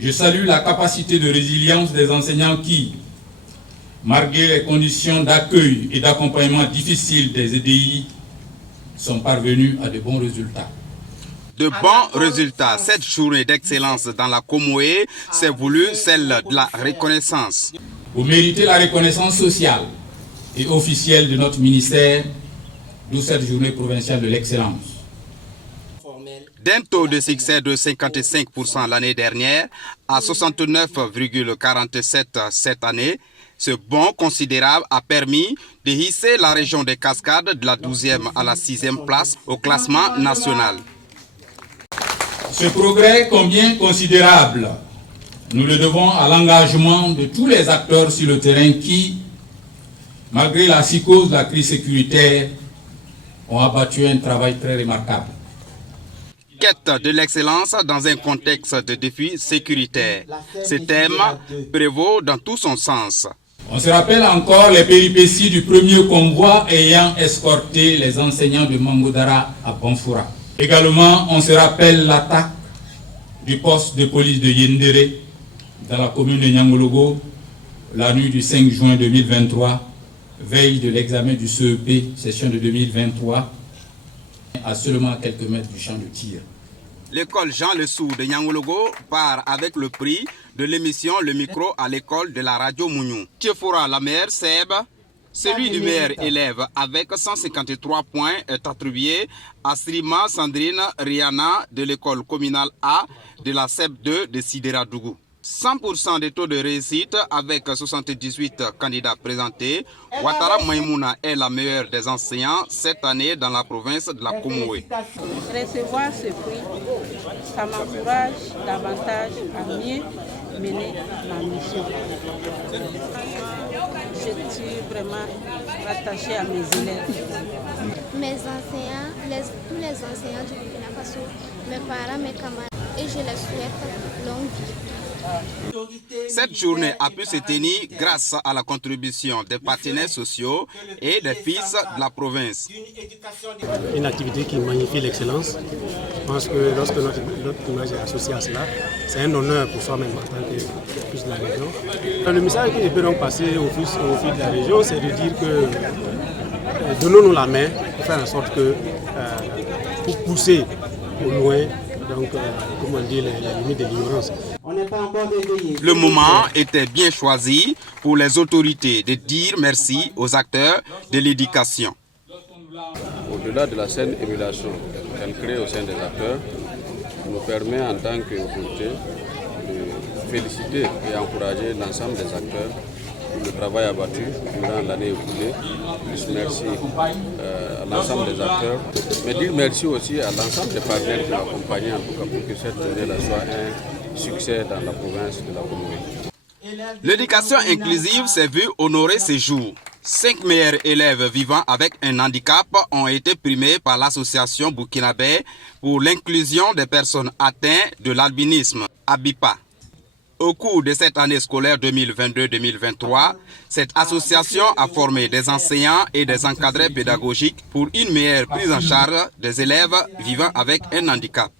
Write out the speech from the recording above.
Je salue la capacité de résilience des enseignants qui, malgré les conditions d'accueil et d'accompagnement difficiles des EDI, sont parvenus à de bons résultats. De bons résultats. Cette journée d'excellence dans la Comoé s'est voulu celle de la reconnaissance. Vous méritez la reconnaissance sociale et officielle de notre ministère, d'où cette journée provinciale de l'excellence. D'un taux de succès de 55% l'année dernière à 69,47% cette année, ce bond considérable a permis de hisser la région des Cascades de la 12e à la 6e place au classement national. Ce progrès combien considérable, nous le devons à l'engagement de tous les acteurs sur le terrain qui, malgré la psychose de la crise sécuritaire, ont abattu un travail très remarquable. Quête de l'excellence dans un contexte de défis sécuritaires. Ce thème prévaut dans tout son sens. On se rappelle encore les péripéties du premier convoi ayant escorté les enseignants de Mangodara à Banfoura. Également, on se rappelle l'attaque du poste de police de Yendere dans la commune de Nyangologo la nuit du 5 juin 2023, veille de l'examen du CEP, session de 2023, à seulement quelques mètres du champ de tir. L'école Jean Lessou de Nyangologo part avec le prix de l'émission Le Micro à l'école de la radio Mouniou. Tchefoura la meilleure Seb, celui du meilleur élève avec 153 points est attribué à Srima Sandrine Riana de l'école communale A de la CEP 2 de Sideradougou. 100% des taux de réussite avec 78 candidats présentés. Ouattara Maïmouna est la meilleure des enseignants cette année dans la province de la Comoé. Recevoir ce prix, ça m'encourage davantage à mieux mener ma mission. Je suis vraiment attachée à mes élèves. Mes enseignants, tous les enseignants du Burkina Faso, mes parents, mes camarades, et je les souhaite longue vie. Cette journée a pu se tenir grâce à la contribution des partenaires sociaux et des fils de la province. Une activité qui magnifie l'excellence. Je pense que lorsque notre image est associée à cela, c'est un honneur pour soi-même en tant que fils de la région. Le message que je peux donc passer aux fils de la région, c'est de dire que donnons-nous la main pour faire en sorte que, pour pousser au loin, donc, comme on dit, les limites de l'ignorance. Le moment était bien choisi pour les autorités de dire merci aux acteurs de l'éducation. Au-delà de la saine émulation qu'elle crée au sein des acteurs, nous permet en tant qu'autorité de féliciter et encourager l'ensemble des acteurs pour le travail abattu durant l'année écoulée. Plus merci à l'ensemble des acteurs, mais dire merci aussi à l'ensemble des partenaires qui l'ont accompagné en tout cas pour que cette journée-là soit un succès dans la province de la Comoé. L'éducation inclusive s'est vue honorer ces jours. 5 meilleurs élèves vivant avec un handicap ont été primés par l'association burkinabé pour l'inclusion des personnes atteintes de l'albinisme, ABIPA. Au cours de cette année scolaire 2022-2023, cette association a formé des enseignants et des encadrés pédagogiques pour une meilleure prise en charge des élèves vivant avec un handicap.